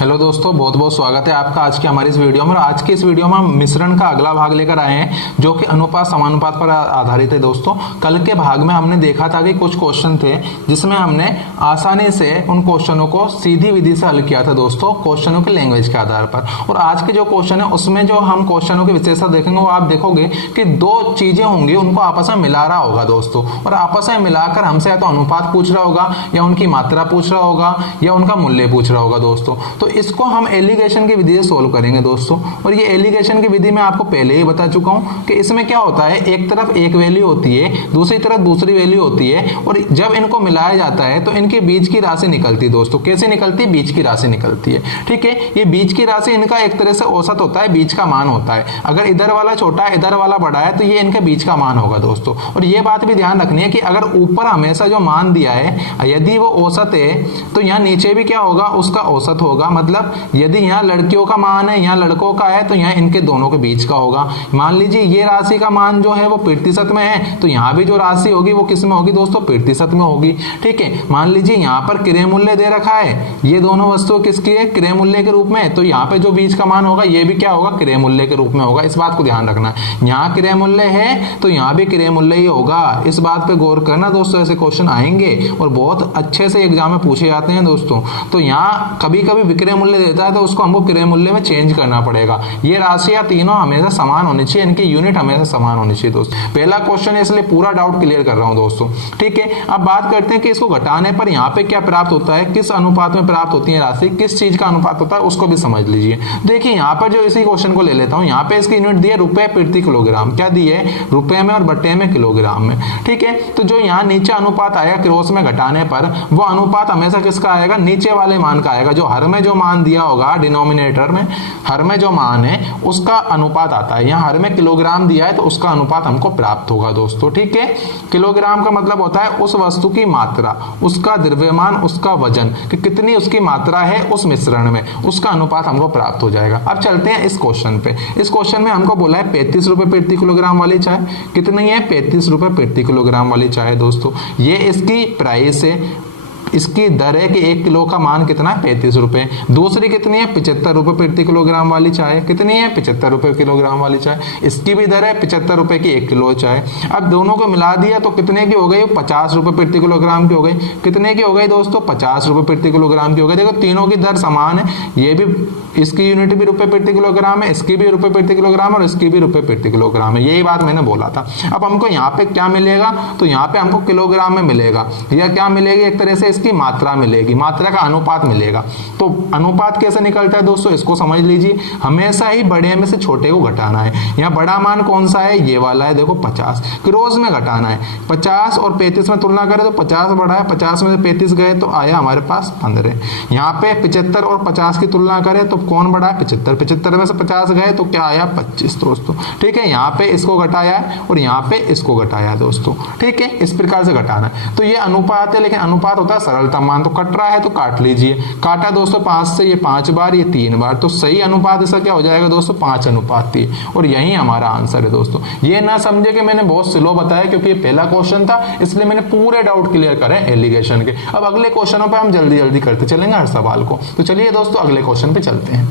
Hello दोस्तों, बहुत बहुत स्वागत है आपका आज की हमारी इस वीडियो में। और आज की इस वीडियो में हम मिश्रण का अगला भाग लेकर आए हैं जो कि अनुपात समानुपात पर आधारित है। दोस्तों, कल के भाग में हमने देखा था कि कुछ क्वेश्चन थे जिसमें हमने आसानी से उन क्वेश्चनों को सीधी विधि से हल किया था दोस्तों, क्वेश्चनों के लैंग्वेज के आधार पर। और आज के जो क्वेश्चन है उसमें जो हम क्वेश्चनों की विशेषता देखेंगे वो आप देखोगे कि दो चीजें होंगी, उनको आपस में मिला रहा होगा दोस्तों, और आपस में मिलाकर हमसे या तो अनुपात पूछ रहा होगा या उनकी मात्रा पूछ रहा होगा या उनका मूल्य पूछ रहा होगा दोस्तों। तो इसको हम एलिगेशन की विधि से सोल्व करेंगे दोस्तों। और ये एलिगेशन की विधि मैं आपको पहले ही बता चुका हूं कि इसमें क्या होता है, एक तरफ एक वैल्यू होती है, दूसरी तरफ दूसरी वैल्यू होती है, और जब इनको मिलाया जाता है तो इनके बीच की राशि निकलती है दोस्तों। कैसे निकलती है? बीच की राशि निकलती है। ठीक है, ये बीच की राशि इनका एक तरह से औसत होता है, बीच का मान होता है। अगर इधर वाला छोटा है इधर वाला बड़ा है तो ये इनके बीच का मान होगा दोस्तों। और ये बात भी ध्यान रखनी है कि अगर ऊपर हमेशा जो मान दिया है यदि वो औसत है तो यहाँ नीचे भी क्या होगा, उसका औसत होगा। मतलब यदि यहाँ लड़कियों का मान है यहाँ लड़कों का है तो यहाँ इनके दोनों के बीच का होगा। मान लीजिए ये राशि का मान जो है वो प्रतिशत में है तो यहाँ भी जो राशि होगी वो किस में होगी दोस्तों? प्रतिशत में होगी। ठीक है, मान लीजिए यहाँ पर क्रय मूल्य दे रखा है, ये दोनों वस्तुएं किसकी है? क्रय मूल्य के रूप में, तो यहाँ पे जो बीच का मान होगा ये भी क्या होगा? क्रय मूल्य के रूप में होगा। इस बात को ध्यान रखना, यहाँ क्रय मूल्य है तो यहाँ भी क्रय मूल्य ही होगा। इस बात पे गौर करना दोस्तों, ऐसे क्वेश्चन आएंगे और बहुत अच्छे से एग्जाम में पूछे जाते हैं दोस्तों। तो यहाँ कभी कभी विक्रय मूल्य देता है तो उसको हमको क्रय मूल्य में चेंज करना पड़ेगा। ये राशियां तीनों हमेशा समान होनी चाहिए, इनकी यूनिट हमेशा समान होनी चाहिए दोस्तों। पहला क्वेश्चन है इसलिए पूरा डाउट क्लियर कर रहा हूं दोस्तों। ठीक है, अब बात करते हैं कि इसको घटाने पर यहाँ पे क्या प्राप्त होता है, किस अनुपात में प्राप्त होती है राशि, किस चीज का अनुपात होता है उसको भी समझ लीजिए। देखिए यहाँ पर जो इसी क्वेश्चन को ले लेता हूँ, यहाँ पे इसकी यूनिट दी है रुपए प्रति किलोग्राम। क्या दी है? रुपए में और बट्टे में किलोग्राम में। ठीक है, तो जो यहाँ नीचे अनुपात आएगा क्रॉस में घटाने पर, वो अनुपात हमेशा किसका आएगा? नीचे वाले मान का आएगा। जो हर में जो मान दिया होगा डिनोमिनेटर में, हर में जो मान है उसका अनुपात आता है। यहाँ हर में किलोग्राम दिया है तो उसका अनुपात हमको प्राप्त होगा दोस्तों। ठीक है, किलोग्राम का मतलब होता है उस वस्तु की मात्रा, उसका द्रव्यमान, उसका वजन, कि कितनी उसकी मात्रा है उस मिश्रण में, उसका अनुपात हमको प्राप्त हो जाएगा। अब चलते हैं इस क्वेश्चन पे। इस क्वेश्चन में हमको बोला है 35 रुपए प्रति किलोग्राम वाली चाय। कितनी है? 35 रुपए प्रति किलोग्राम वाली चाय दोस्तों। ये इसकी प्राइस है, इसकी दर है कि 1 किलो का मान कितना है? 35 रुपए। दूसरी कितनी है? 75 रुपए प्रति किलोग्राम वाली चाय। कितनी है? 75 रुपए किलोग्राम वाली चाय। इसकी भी दर है 75 रुपए की 1 किलो चाय। अब दोनों को मिला दिया तो कितने की हो गई? 50 रुपए प्रति किलोग्राम की हो गई। कितने की हो गई दोस्तों? 50 रुपए प्रति किलोग्राम की हो गई। देखो तीनों की दर समान है, ये भी, इसकी यूनिट भी रुपए प्रति किलोग्राम है, इसकी भी रुपए प्रति किलोग्राम और इसकी भी रुपए प्रति किलोग्राम है। यही बात मैंने बोला था। अब हमको यहाँ पे क्या मिलेगा? तो यहाँ पे हमको किलोग्राम में मिलेगा, या क्या मिलेगी? एक तरह से इसकी मात्रा मिलेगी, मात्रा का अनुपात मिलेगा। तो अनुपात कैसे निकलता है दोस्तों? इसको समझ लीजिए। हमेशा ही बड़े में से छोटे को घटाना है। यहाँ बड़ा मान कौन सा है? ये वाला है, देखो 50। क्रॉस में घटाना है। 50 और 35 में तुलना करें तो 50 बड़ा है, 50 में से 35 गए तो आया हमारे पास 15। यहाँ पे 75 और 50 की तुलना करें तो कौन बड़ा है? 75। 75 में से 50 गए तो क्या आया? 25 दोस्तों। ठीक है, यहाँ पे इसको घटाया है और यहाँ पे इसको घटाया दोस्तों। ठीक है, इस प्रकार से घटाना है। तो ये अनुपात है, लेकिन अनुपात होता है सरलता मान। तो कट रहा है तो काट लीजिए। काटा दोस्तों 5 से, ये 5 बार, ये 3 बार, तो सही अनुपात इसका क्या हो जाएगा दोस्तों? 5:3। और यही हमारा आंसर है दोस्तों। ये ना समझे कि मैंने बहुत स्लो बताया, क्योंकि ये पहला क्वेश्चन था इसलिए मैंने पूरे डाउट क्लियर करे एलिगेशन के। अब अगले क्वेश्चनों पे हम जल्दी जल्दी करते चलेंगे हर सवाल को। तो चलिए दोस्तों अगले क्वेश्चन पे चलते हैं।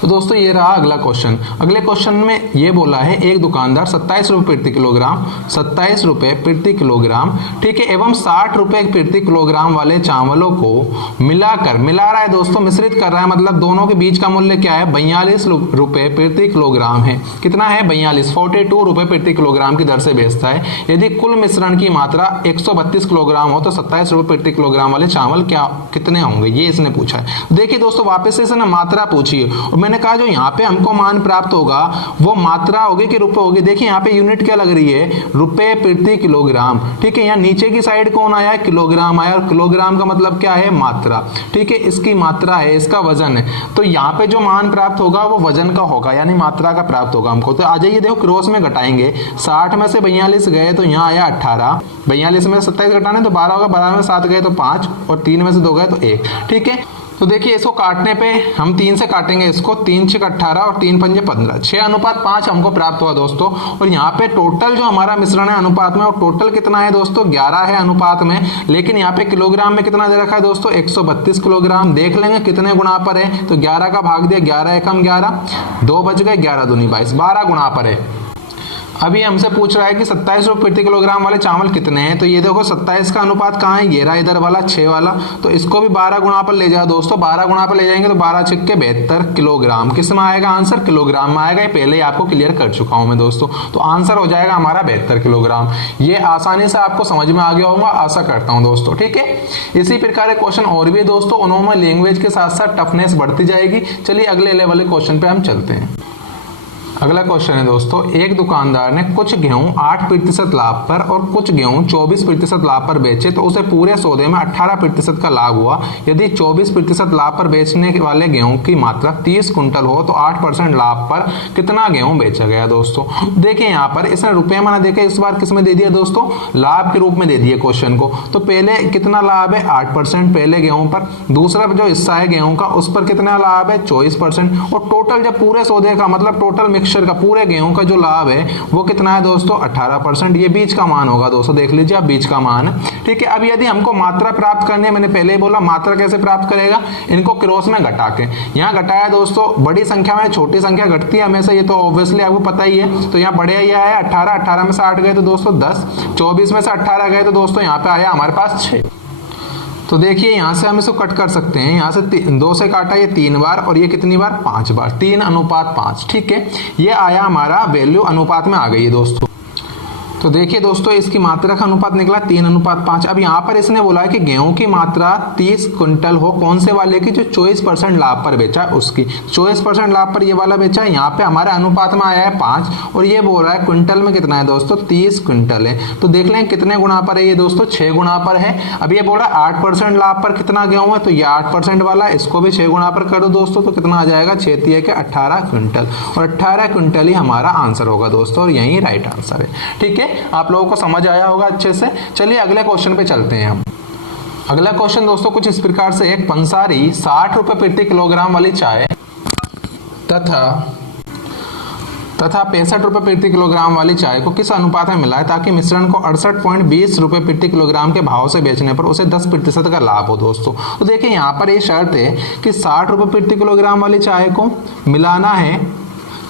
तो दोस्तों ये रहा अगला क्वेश्चन। अगले क्वेश्चन में ये बोला है एक दुकानदार 27 रुपए प्रति किलोग्राम, 27 रुपए प्रति किलोग्राम, ठीक है, एवं 60 रुपए प्रति किलोग्राम वाले चावलों को मिलाकर, मिला रहा है दोस्तों, मिश्रित कर रहा है। मतलब दोनों के बीच का मूल्य क्या है? 42 रुपए प्रति किलोग्राम है। कितना है? 42 रुपए प्रति किलोग्राम की दर से बेचता है। यदि कुल मिश्रण की मात्रा 132 किलोग्राम हो तो 27 रुपए प्रति किलोग्राम वाले चावल क्या कितने होंगे? ये इसने पूछा है। देखिए दोस्तों वापस से इसने मात्रा पूछी है और मैंने कहा जो यहाँ पे हमको मान प्राप्त होगा वो मात्रा होगी कि रुपए होगी। देखिए यहाँ पे यूनिट क्या लग रही है? रुपए प्रति किलोग्राम। ठीक है, यहाँ नीचे की साइड कौन आया है? किलोग्राम आया, और किलोग्राम का मतलब क्या है? मात्रा। ठीक है, इसकी मात्रा है, इसका वजन है। तो यहाँ पे जो मान प्राप्त होगा वो वजन का होगा, यानी मात्रा का प्राप्त होगा हमको। तो आ जाइए, देखो क्रॉस में घटाएंगे। 60 में से 42 गए तो यहाँ आया 18। 42 में से 27 घटाने तो 12 होगा, 12 में 7 गए तो 5 और 3 में से 2 गए तो 1। ठीक है, तो देखिए इसको काटने पे हम 3 से काटेंगे इसको, 3 6 18 और 3 पंजे 15, 6:5 हमको प्राप्त हुआ दोस्तों। और यहाँ पे टोटल जो हमारा मिश्रण है अनुपात में, और टोटल कितना है दोस्तों 11 है अनुपात में, लेकिन यहाँ पे किलोग्राम में कितना दे रखा है दोस्तों 132 किलोग्राम। देख लेंगे कितने गुणा पर है, तो 11 का भाग दिया, 11 एकम 11, 2 बच गए, 11 दूनी 22, 12 गुणा पर है। अभी हमसे पूछ रहा है कि 27 रुपये प्रति किलोग्राम वाले चावल कितने हैं, तो ये देखो 27 का अनुपात कहाँ है, ये रहा इधर वाला 6 वाला, तो इसको भी 12 गुणा पर ले जाओ दोस्तों। 12 गुणा पर ले जाएंगे तो 12 छिक्के 72 किलोग्राम। किस में आएगा आंसर, किलोग्राम में आएगा। ये पहले ही आपको क्लियर कर चुका हूं मैं दोस्तों। तो आंसर हो जाएगा हमारा 72 किलोग्राम। ये आसानी से आपको समझ में आ गया होगा, आशा करता हूँ दोस्तों, ठीक है। इसी प्रकार के क्वेश्चन और भी दोस्तों, उन्होंने लैंग्वेज के साथ साथ टफनेस बढ़ती जाएगी। चलिए अगले लेवल के क्वेश्चन पे हम चलते हैं। अगला क्वेश्चन है दोस्तों, एक दुकानदार ने कुछ गेहूं 8% लाभ पर और कुछ गेहूं 24% लाभ पर बेचे, तो उसे पूरे सौदे में 18% का लाभ हुआ। यदि 24% लाभ पर बेचने वाले गेहूं की मात्रा 30 कुंटल हो तो 8% लाभ पर कितना गेहूं बेचा गया दोस्तों। देखिए यहाँ पर इसने रुपये में ना देखे, इस बार किस में दे दिया दोस्तों, लाभ के रूप में दे दिए क्वेश्चन को। तो पहले कितना लाभ है 8% पहले गेहूं पर, दूसरा जो हिस्सा है गेहूं का उस पर कितना लाभ है 24%, और टोटल जब पूरे सौदे का मतलब टोटल का पूरे गेहूं का जो लाभ है वो कितना है दोस्तों 18%। ये बीच का मान होगा दोस्तों, देख लीजिए आप बीच का मान है, ठीक है। अब यदि हमको मात्रा प्राप्त करनी है, मैंने पहले ही बोला मात्रा कैसे प्राप्त करेगा, इनको क्रॉस में घटा के। यहाँ घटाया दोस्तों, बड़ी संख्या में छोटी संख्या घटती है हमेशा, ये तो ऑब्वियसली आपको पता ही है। तो यहाँ बढ़िया यह है 18 में से 8 गए तो दोस्तों 10, 24 में से 18 गए तो दोस्तों यहाँ पे आया हमारे पास 6। तो देखिए यहाँ से हम इसको कट कर सकते हैं, यहाँ से 2 से काटा ये 3 बार और ये कितनी बार 5 बार, 3:5, ठीक है। ये आया हमारा वैल्यू अनुपात में आ गई है दोस्तों। तो देखिए दोस्तों इसकी मात्रा का अनुपात निकला 3:5। अब यहाँ पर इसने बोला है कि गेहूं की मात्रा 30 कुंटल हो, कौन से वाले की, जो 24% लाभ पर बेचा है उसकी। 24% लाभ पर ये वाला बेचा है, यहाँ पे हमारे अनुपात में आया है 5, और ये बोल रहा है क्विंटल में कितना है दोस्तों 30 क्विंटल है। तो देख लें कितने गुणा पर है ये दोस्तों, 6 गुणा पर है। अब ये बोल रहा है 8% लाभ पर कितना गेहूं है, तो ये 8% वाला, इसको भी 6 गुणा पर कर दो दोस्तों, तो कितना आ जाएगा 6 के 18 क्विंटल, और 18 क्विंटल ही हमारा आंसर होगा दोस्तों, और यही राइट आंसर है, ठीक है। आप लोगों को समझ आया होगा अच्छे से। चलिए अगले क्वेश्चन पे चलते हैं हम। अगला क्वेश्चन दोस्तों कुछ इस प्रकार से, एक पंसारी 60 रुपए प्रति किलोग्राम वाली चाय तथा 65 रुपए प्रति किलोग्राम वाली चाय को किस अनुपात में मिलाए ताकि मिश्रण को 68.20 रुपए प्रति किलोग्राम के भाव से बेचने पर उसे 10% का लाभ हो दोस्तों। तो देखिए यहाँ पर ये शर्त है कि 60 रुपए प्रति किलोग्राम वाली चाय को मिलाना है,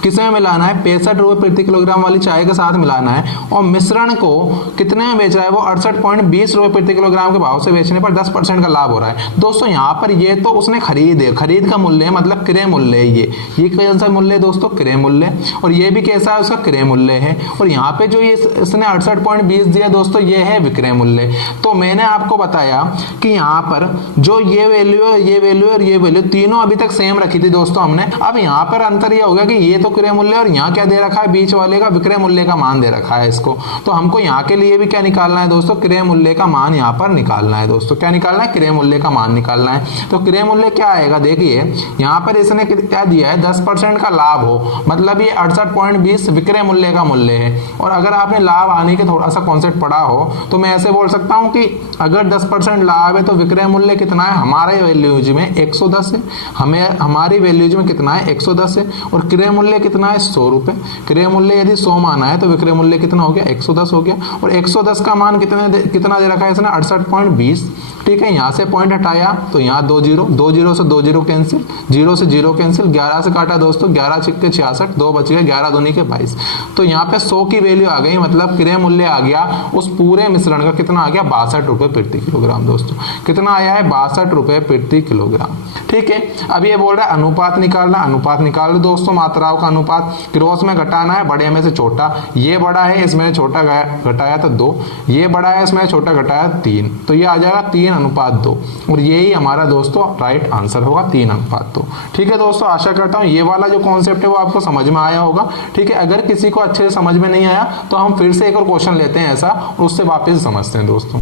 किसमें मिलाना है 65 रुपए प्रति किलोग्राम वाली चाय के साथ मिलाना है, और मिश्रण को कितने में बेच रहा है वो 68.20 रुपए प्रति किलोग्राम के भाव से बेचने पर 10% का लाभ हो रहा है दोस्तों। यहाँ पर ये तो उसने खरीद का मूल्य है, मतलब क्रय मूल्य है। ये कौन सा मूल्य है दोस्तों, क्रय मूल्य, और ये भी कैसा है उसका क्रय मूल्य है। और यहाँ पे जो ये इसने 68.20 दिया दोस्तों, ये है विक्रय मूल्य। तो मैंने आपको बताया कि यहाँ पर जो ये वैल्यू है, ये वैल्यू और ये वैल्यू तीनों अभी तक सेम रखी थी दोस्तों हमने। अब यहाँ पर अंतर ये होगा कि ये तो क्रय मूल्य और यहाँ क्या दे रखा है, बीच वाले का विक्रय मूल्य का मान दे रखा है इसको। तो हमको यहाँ के लिए भी क्या निकालना है दोस्तों, क्रय मूल्य का मान यहाँ पर निकालना है दोस्तों। क्या निकालना है, क्रय मूल्य का मान निकालना है। तो क्रय मूल्य क्या आएगा, देखिए यहाँ पर इसने क्या दिया है 10% का लाभ हो, मतलब ये 68.20 विक्रय मूल्य का मूल्य है। और अगर आपने लाभ आने के थोड़ा सा कॉन्सेप्ट पढ़ा हो तो मैं ऐसे बोल सकता हूँ कि अगर 10% लाभ है तो विक्रय मूल्य कितना है, हमारे वैल्यूज में 110 है, हमारी वैल्यूज में कितना है 110 है, और क्रय मूल्य कितना है 100 रुपए। क्रय मूल्य यदि 100 माना है तो विक्रय मूल्य कितना हो गया 110 हो गया। और 110 का मान कितना दे रखा है इसने 68.20, ठीक है। यहाँ से पॉइंट हटाया तो यहाँ 2 जीरो से 2 जीरो कैंसिल, 0 से 0 कैंसिल, 11 से काटा दोस्तों 11 छिक्के 66, 2 बच गए, 11 दूनी के 22। तो यहाँ पे 100 की वैल्यू आ गई, मतलब क्रय मूल्य आ गया उस पूरे मिश्रण का कितना आ गया 62 रुपए प्रति किलोग्राम दोस्तों। कितना आया है 62 रुपए प्रति किलोग्राम, ठीक है। अब ये बोल रहा है अनुपात निकालना, अनुपात निकाल लो दोस्तों, मात्राओं का अनुपात क्रॉस में घटाना है, बड़े में से छोटा, ये बड़ा है इसमें छोटा घटाया तो 2, ये बड़ा है इसमें छोटा घटाया 3, तो ये आ जाएगा 3:2, और यही हमारा दोस्तों राइट आंसर होगा 3:2, ठीक है दोस्तों। आशा करता हूँ ये वाला जो कॉन्सेप्ट है वो आपको समझ में आया होगा, ठीक है। अगर किसी को अच्छे से समझ में नहीं आया तो हम फिर से एक और क्वेश्चन लेते हैं ऐसा, और उससे वापस समझते हैं दोस्तों।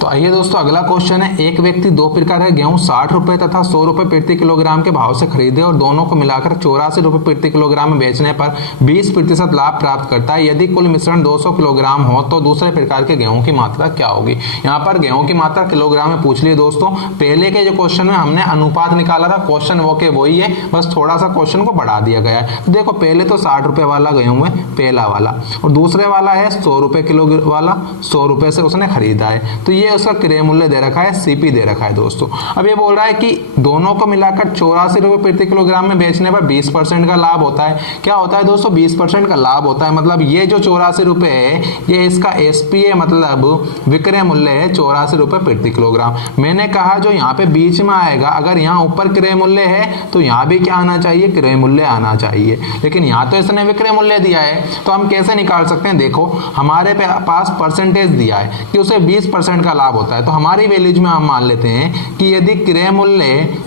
तो आइए दोस्तों अगला क्वेश्चन है, एक व्यक्ति दो प्रकार के गेहूं 60 रुपए तथा 100 रुपए प्रति किलोग्राम के भाव से खरीदे और दोनों को मिलाकर 84 रुपए प्रति किलोग्राम में बेचने पर 20% लाभ प्राप्त करता है। यदि कुल मिश्रण 200 किलोग्राम हो तो दूसरे प्रकार के गेहूं की मात्रा क्या होगी। यहाँ पर गेहूं की मात्रा किलोग्राम में पूछ ली दोस्तों। पहले के जो क्वेश्चन में हमने अनुपात निकाला था, क्वेश्चन वो के वही है, बस थोड़ा सा क्वेश्चन को बढ़ा दिया गया है। तो देखो पहले तो 60 रुपए वाला गेहूं है पहला वाला, और दूसरे वाला है 100 रुपए किलो वाला, 100 रुपए से उसने खरीदा है, तो ये उसका क्रय मूल्य दे रखा है, सीपी दे रखा है दोस्तों। अब ये बोल रहा है कि दोनों को मिलाकर 84 रुपए प्रति किलोग्राम में बेचने पर 20% का लाभ होता है। क्या होता है दोस्तों, 20% का लाभ होता है। मतलब ये जो 84 रुपए है ये इसका एसपी है, मतलब विक्रय मूल्य है 84 रुपए प्रति किलोग्राम। मैंने कहा जो यहाँ पे बीच में आएगा, अगर यहाँ ऊपर क्रय मूल्य है तो यहाँ भी क्या आना चाहिए, क्रय मूल्य आना चाहिए। लेकिन यहाँ तो इसने विक्रय मूल्य दिया है, तो हम कैसे निकाल सकते हैं। देखो हमारे पास परसेंटेज दिया है कि उसे 20% का लाभ होता है, तो हमारी वैल्यूज में हम मान लेते हैं कि यदि क्रय मूल्य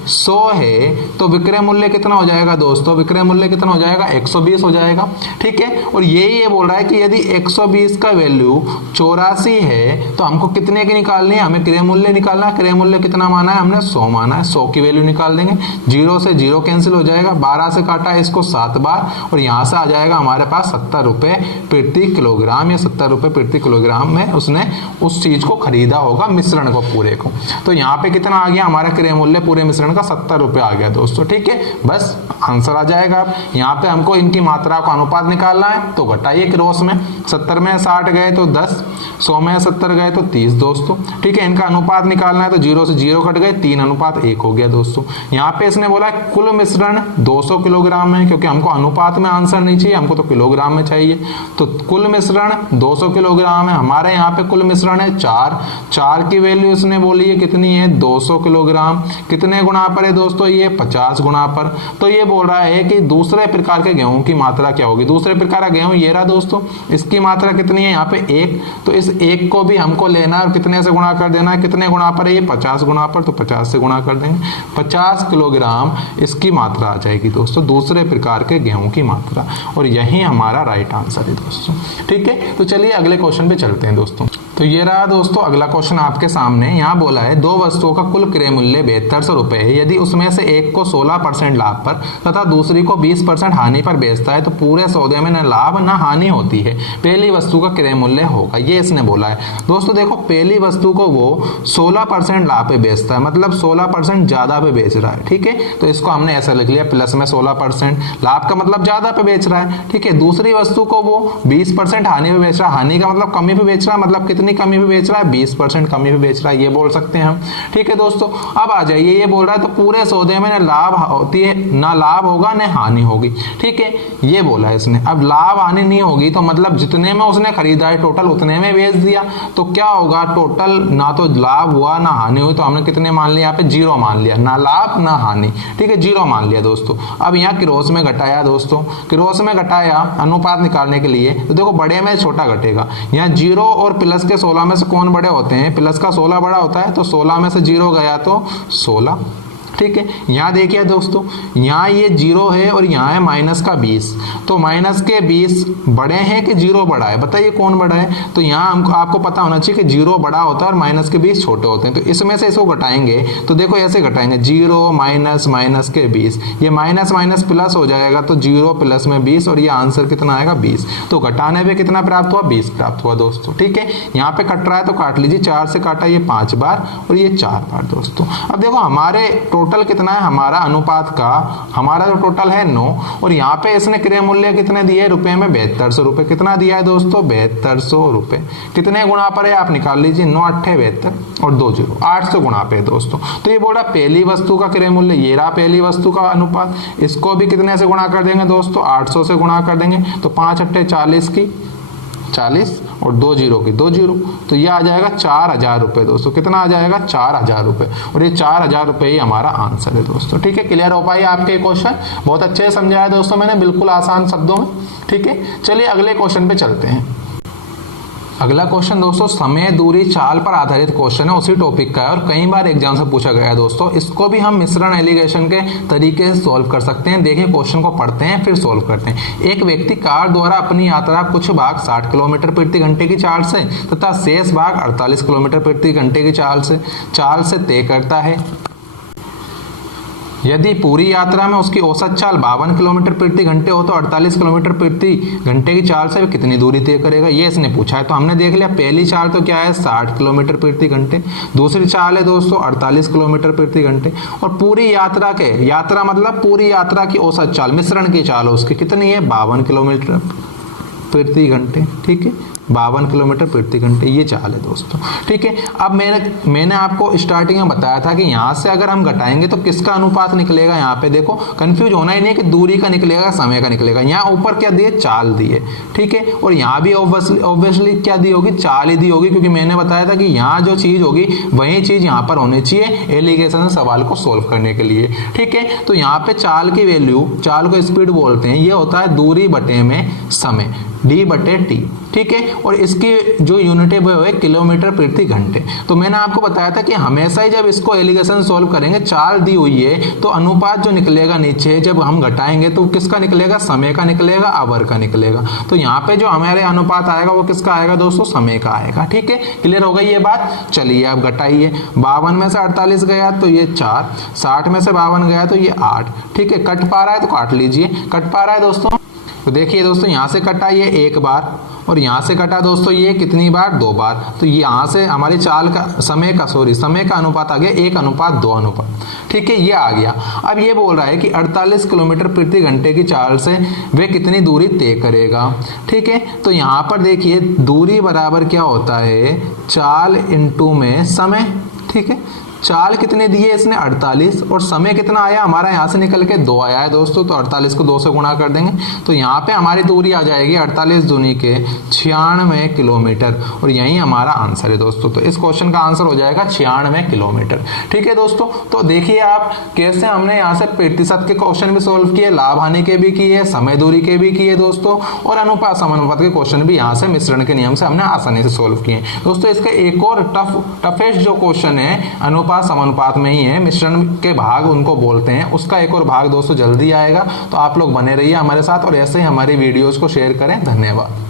100 है तो विक्रय मूल्य कितना हो जाएगा दोस्तों, विक्रय मूल्य कितना हो जाएगा, 120 हो जाएगा। ठीक है, और ये बोल रहा है कि यदि 120 का वैल्यू 84 है तो हमको कितने की निकालनी है, हमें क्रय मूल्य निकालना है। क्रय मूल्य कितना माना है हमने, 100 माना है, 100 की वैल्यू निकाल देंगे। 0 से 0 कैंसिल हो जाएगा, 12 से काटा है इसको 7 बार, और यहाँ से आ जाएगा हमारे पास 70 रुपए प्रति किलोग्राम, या 70 रुपए प्रति किलोग्राम में उसने उस चीज को खरीदा होगा, मिश्रण को पूरे को। तो यहाँ पे कितना आ गया हमारा क्रय मूल्य पूरे मिश्रण का, 70 रुपए आ गया दोस्तों। ठीक है, बस आंसर आ जाएगा। यहाँ पे हमको इनकी मात्रा का अनुपात निकालना है, तो घटाइए क्रॉस में, 70 में 60 गए तो 10, 100 में 70 गए तो 30 दोस्तों। ठीक है, इनका अनुपात निकालना है तो 0 से 0 कट गए, 3:1 हो गया दोस्तों। यहाँ पे इसने बोला कुल मिश्रण 200 किलोग्राम है, क्योंकि हमको अनुपात में आंसर नहीं चाहिए, हमको तो किलोग्राम में चाहिए। तो कुल मिश्रण 200 किलोग्राम है, हमारे यहाँ पे कुल मिश्रण है 4 की वैल्यू इसने बोली है कितनी है, 200 किलोग्राम। कितने गुणा पर है दोस्तों, ये 50 गुणा पर। तो ये बोल रहा है कि दूसरे प्रकार के गेहूं की मात्रा क्या होगी। दूसरे प्रकार का गेहूं ये रहा दोस्तों, इसकी मात्रा कितनी है यहाँ पे 1, तो इस 1 को भी हमको लेना है और कितने से गुणा कर देना है, कितने गुणा पर है ये 50 गुणा पर, तो 50 से गुणा कर देंगे, 50 किलोग्राम इसकी मात्रा आ जाएगी दोस्तों, दूसरे प्रकार के गेहूं की मात्रा। और यही हमारा राइट आंसर है दोस्तों। ठीक है, तो चलिए अगले क्वेश्चन पे चलते हैं दोस्तों। तो ये रहा दोस्तों अगला क्वेश्चन आपके सामने। यहाँ बोला है दो वस्तुओं का कुल क्रय मूल्य 7200 रुपए है, यदि उसमें से एक को 16% लाभ पर तथा दूसरी को 20% हानि पर बेचता है तो पूरे सौदे में न लाभ न हानि होती है, पहली वस्तु का क्रय मूल्य होगा, ये इसने बोला है दोस्तों। देखो पहली वस्तु को वो 16% लाभ पे बेचता है, मतलब 16% ज्यादा पे बेच रहा है। ठीक है, तो इसको हमने ऐसा लिख लिया, प्लस में 16% लाभ का मतलब ज्यादा पे बेच रहा है। ठीक है, दूसरी वस्तु को वो 20% हानि पे बेच रहा है, हानि का मतलब कमी पे बेच रहा है, मतलब कितनी कमी पे बेच रहा है, 20% कमी पे बेच रहा है, ये बोल सकते हैं हम। ठीक है दोस्तों, अब आ जाइए, ये बोल रहा है तो पूरे सौदे में न लाभ होती है, ना लाभ होगा न हानि होगी। ठीक है, ये बोला है इसने। अब लाभ हानि नहीं होगी तो मतलब जितने में उसने खरीदा है टोटल उतने में बेच दिया, तो क्या होगा, टोटल ना तो लाभ हुआ ना हानि हुई, तो हमने कितने मान लिया यहाँ पे, 0 मान लिया, ना लाभ ना हानि। ठीक है, 0 मान लिया दोस्तों। अब यहाँ क्रॉस में घटाया दोस्तों, क्रॉस में घटाया अनुपात निकालने के लिए, तो देखो बड़े में छोटा घटेगा। यहाँ 0 और प्लस के 16 में से कौन बड़े होते हैं, प्लस का 16 बड़ा होता है, तो 16 में से 0 गया तो 16। ठीक है, यहाँ देखिए दोस्तों, यहाँ ये 0 है और यहाँ है माइनस का 20, तो माइनस के 20 बड़े हैं कि 0 बड़ा है, बताइए कौन बड़ा है। तो यहाँ हमको आपको पता होना चाहिए कि 0 बड़ा होता है और माइनस के 20 छोटे होते हैं। तो इसमें से इसको घटाएंगे, तो देखो ऐसे घटाएंगे, 0 माइनस माइनस के 20, ये माइनस माइनस प्लस हो जाएगा, तो 0 प्लस में 20, और ये आंसर कितना आएगा 20। तो घटाने पे कितना प्राप्त हुआ, 20 प्राप्त हुआ दोस्तों। ठीक है, यहाँ पे कट रहा है तो काट लीजिए, 4 से काटा ये 5 बार और ये 4 बार दोस्तों। अब देखो हमारे टोटल कितना है, हमारा अनुपात का हमारा जो टोटल है 9, और यहाँ पे इसने क्रय मूल्य कितने दिए रुपए में, 7200 रुपए। कितना दिया है दोस्तों, 7200 रुपए। कितने गुणा पर है आप निकाल लीजिए, 9 8 72 और 2 0, 800 गुणा पे है दोस्तों। तो ये बोला पहली वस्तु का क्रय मूल्य, ये रहा पहली वस्तु का अनुपात, इसको भी कितने से गुणा कर देंगे दोस्तों, 800 से गुणा कर देंगे, तो 5 8 40 की 40 और 2 0 की 2 0, तो ये आ जाएगा 4000 रुपए दोस्तों। कितना आ जाएगा, 4000 रुपए, और ये 4000 रुपए ही हमारा आंसर है दोस्तों। ठीक है, क्लियर हो पाई आपके क्वेश्चन, बहुत अच्छे से समझाया दोस्तों मैंने, बिल्कुल आसान शब्दों में। ठीक है, चलिए अगले क्वेश्चन पे चलते हैं। अगला क्वेश्चन दोस्तों समय दूरी चाल पर आधारित क्वेश्चन है, उसी टॉपिक का है और कई बार एग्जाम से पूछा गया है दोस्तों। इसको भी हम मिश्रण एलिगेशन के तरीके से सॉल्व कर सकते हैं। देखिए क्वेश्चन को पढ़ते हैं फिर सॉल्व करते हैं। एक व्यक्ति कार द्वारा अपनी यात्रा कुछ भाग 60 किलोमीटर प्रति घंटे की चाल से तथा शेष भाग 48 किलोमीटर प्रति घंटे की चाल से तय करता है। यदि पूरी यात्रा में उसकी औसत चाल 52 किलोमीटर प्रति घंटे हो तो 48 किलोमीटर प्रति घंटे की चाल से कितनी दूरी तय करेगा, ये इसने पूछा है। तो हमने देख लिया पहली चाल तो क्या है 60 किलोमीटर प्रति घंटे, दूसरी चाल है दोस्तों 48 किलोमीटर प्रति घंटे और पूरी यात्रा मतलब पूरी यात्रा की औसत चाल मिश्रण की चाल उसकी कितनी है 52 किलोमीटर प्रति घंटे। ठीक है 52 किलोमीटर प्रति घंटे ये चाल है दोस्तों। ठीक है अब मैंने आपको स्टार्टिंग में बताया था कि यहाँ से अगर हम घटाएंगे तो किसका अनुपात निकलेगा। यहाँ पे देखो कंफ्यूज होना ही नहीं कि दूरी का निकलेगा समय का निकलेगा। यहाँ ऊपर क्या दिए चाल दिए। ठीक है और यहाँ भी ऑब्वियसली क्या दी होगी चाल ही दी होगी, क्योंकि मैंने बताया था कि यहाँ जो चीज होगी वही चीज यहाँ पर होनी चाहिए एलिगेशन सवाल को सोल्व करने के लिए। ठीक है तो यहाँ पे चाल की वैल्यू, चाल को स्पीड बोलते हैं, ये होता है दूरी बटे में समय d/t। ठीक है और इसकी जो यूनिट है वो है किलोमीटर प्रति घंटे। तो मैंने आपको बताया था कि हमेशा ही जब इसको एलिगेशन सॉल्व करेंगे चाल दी हुई है तो अनुपात जो निकलेगा नीचे जब हम घटाएंगे तो किसका निकलेगा समय का निकलेगा आवर का निकलेगा। तो यहाँ पे जो हमारे अनुपात आएगा वो किसका आएगा दोस्तों समय का आएगा। ठीक है क्लियर हो गई ये बात। चलिए आप घटाइए 52 में से 48 गया तो ये 4, 60 में से 52 गया तो ये 8। ठीक है कट पा रहा है तो काट लीजिए, कट पा रहा है दोस्तों। तो देखिए दोस्तों यहाँ से कटा ये एक बार और यहाँ से कटा दोस्तों ये कितनी बार 2 बार। तो यहाँ से हमारी चाल का समय का अनुपात आ गया 1:2 अनुपात। ठीक है ये आ गया। अब ये बोल रहा है कि 48 किलोमीटर प्रति घंटे की चाल से वे कितनी दूरी तय करेगा। ठीक है तो यहाँ पर देखिए दूरी बराबर क्या होता है चाल इंटू में समय। ठीक है चाल कितने दिए इसने 48 और समय कितना आया हमारा यहाँ से निकल के 2 आया है दोस्तों। तो 48 को 2 से गुणा कर देंगे तो यहाँ पे हमारी दूरी आ जाएगी 48 दूनी के 96 किलोमीटर और यही हमारा आंसर है दोस्तों। तो इस क्वेश्चन का आंसर हो जाएगा 96 किलोमीटर। ठीक है दोस्तों तो देखिए आप कैसे हमने यहाँ से प्रतिशत के क्वेश्चन भी सोल्व किए, लाभ हानि के भी किए, समय दूरी के भी किए दोस्तों और अनुपात समानुपात के क्वेश्चन भी यहाँ से मिश्रण के नियम से हमने आसानी से सोल्व किए दोस्तों। इसका एक और टफेस्ट जो क्वेश्चन है अनुपात समानुपात में ही है, मिश्रण के भाग उनको बोलते हैं, उसका एक और भाग दोस्तों जल्दी आएगा। तो आप लोग बने रहिए हमारे साथ और ऐसे ही हमारी वीडियोस को शेयर करें। धन्यवाद।